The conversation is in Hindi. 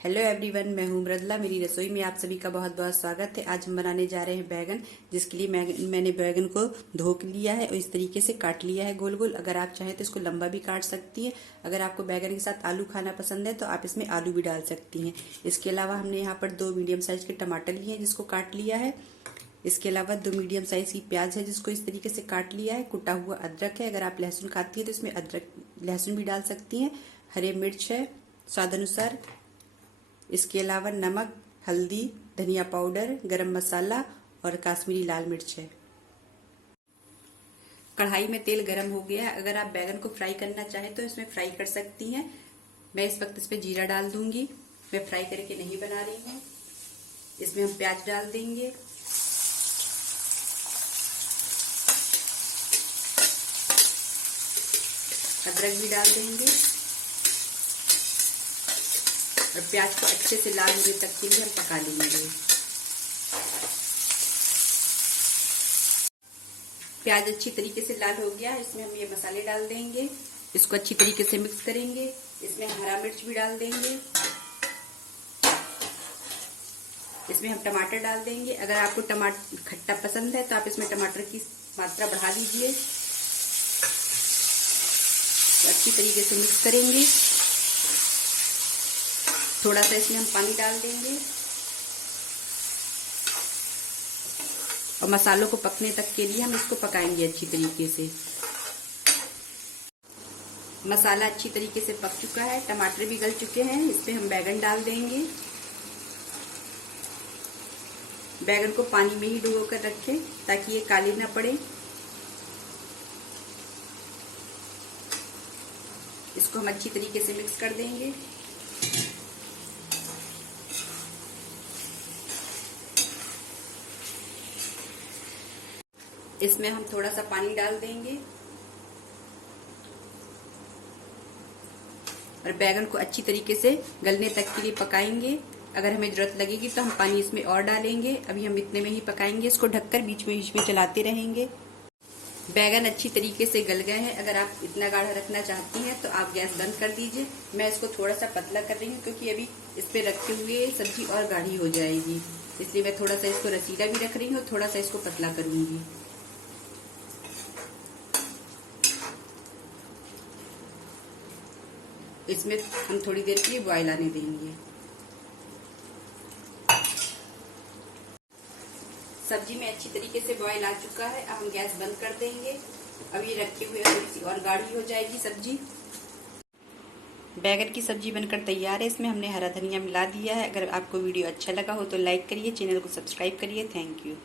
हेलो एवरीवन, मैं हूं मृदुला। मेरी रसोई में आप सभी का बहुत बहुत स्वागत है। आज हम बनाने जा रहे हैं बैगन, जिसके लिए मैंने बैगन को धो लिया है और इस तरीके से काट लिया है गोल गोल। अगर आप चाहें तो इसको लंबा भी काट सकती है। अगर आपको बैगन के साथ आलू खाना पसंद है तो आप इसमें आलू भी डाल सकती हैं। इसके अलावा हमने यहाँ पर 2 मीडियम साइज के टमाटर लिए हैं जिसको काट लिया है। इसके अलावा 2 मीडियम साइज की प्याज है जिसको इस तरीके से काट लिया है। कुटा हुआ अदरक है। अगर आप लहसुन खाती है तो इसमें लहसुन भी डाल सकती हैं। हरे मिर्च है स्वाद अनुसार। इसके अलावा नमक, हल्दी, धनिया पाउडर, गरम मसाला और काश्मीरी लाल मिर्च है। कढ़ाई में तेल गरम हो गया है। अगर आप बैगन को फ्राई करना चाहें तो इसमें फ्राई कर सकती हैं। मैं इस वक्त इसमें जीरा डाल दूंगी। मैं फ्राई करके नहीं बना रही हूँ। इसमें हम प्याज डाल देंगे। अदरक भी डाल देंगे और प्याज को अच्छे से लाल होने तक के लिए हम पका लेंगे। प्याज अच्छी तरीके से लाल हो गया है। इसमें हम ये मसाले डाल देंगे। इसको अच्छी तरीके से मिक्स करेंगे। इसमें हरा मिर्च भी डाल देंगे। इसमें हम टमाटर डाल देंगे। अगर आपको टमाटर खट्टा पसंद है तो आप इसमें टमाटर की मात्रा बढ़ा दीजिए। तो अच्छी तरीके से मिक्स करेंगे। थोड़ा सा इसमें हम पानी डाल देंगे और मसालों को पकने तक के लिए हम इसको पकाएंगे अच्छी तरीके से। मसाला अच्छी तरीके से पक चुका है। टमाटर भी गल चुके हैं। इसमें हम बैगन डाल देंगे। बैगन को पानी में ही डुबो कर रखें ताकि ये काले ना पड़े। इसको हम अच्छी तरीके से मिक्स कर देंगे। इसमें हम थोड़ा सा पानी डाल देंगे और बैगन को अच्छी तरीके से गलने तक के लिए पकाएंगे। अगर हमें जरूरत लगेगी तो हम पानी इसमें और डालेंगे। अभी हम इतने में ही पकाएंगे। इसको ढककर बीच में चलाते रहेंगे। बैगन अच्छी तरीके से गल गए हैं। अगर आप इतना गाढ़ा रखना चाहती हैं तो आप गैस बंद कर दीजिए। मैं इसको थोड़ा सा पतला कर रही हूँ क्योंकि अभी इस पे रखते हुए सब्जी और गाढ़ी हो जाएगी, इसलिए मैं थोड़ा सा इसको रसीला भी रख रही हूँ। थोड़ा सा इसको पतला करूंगी। इसमें हम थोड़ी देर के लिए बॉयल आने देंगे। सब्जी में अच्छी तरीके से बॉयल आ चुका है। अब हम गैस बंद कर देंगे। अब ये रखे हुए थोड़ी सी और गाढ़ी हो जाएगी सब्जी। बैगन की सब्जी बनकर तैयार है। इसमें हमने हरा धनिया मिला दिया है। अगर आपको वीडियो अच्छा लगा हो तो लाइक करिए, चैनल को सब्सक्राइब करिए। Thank you.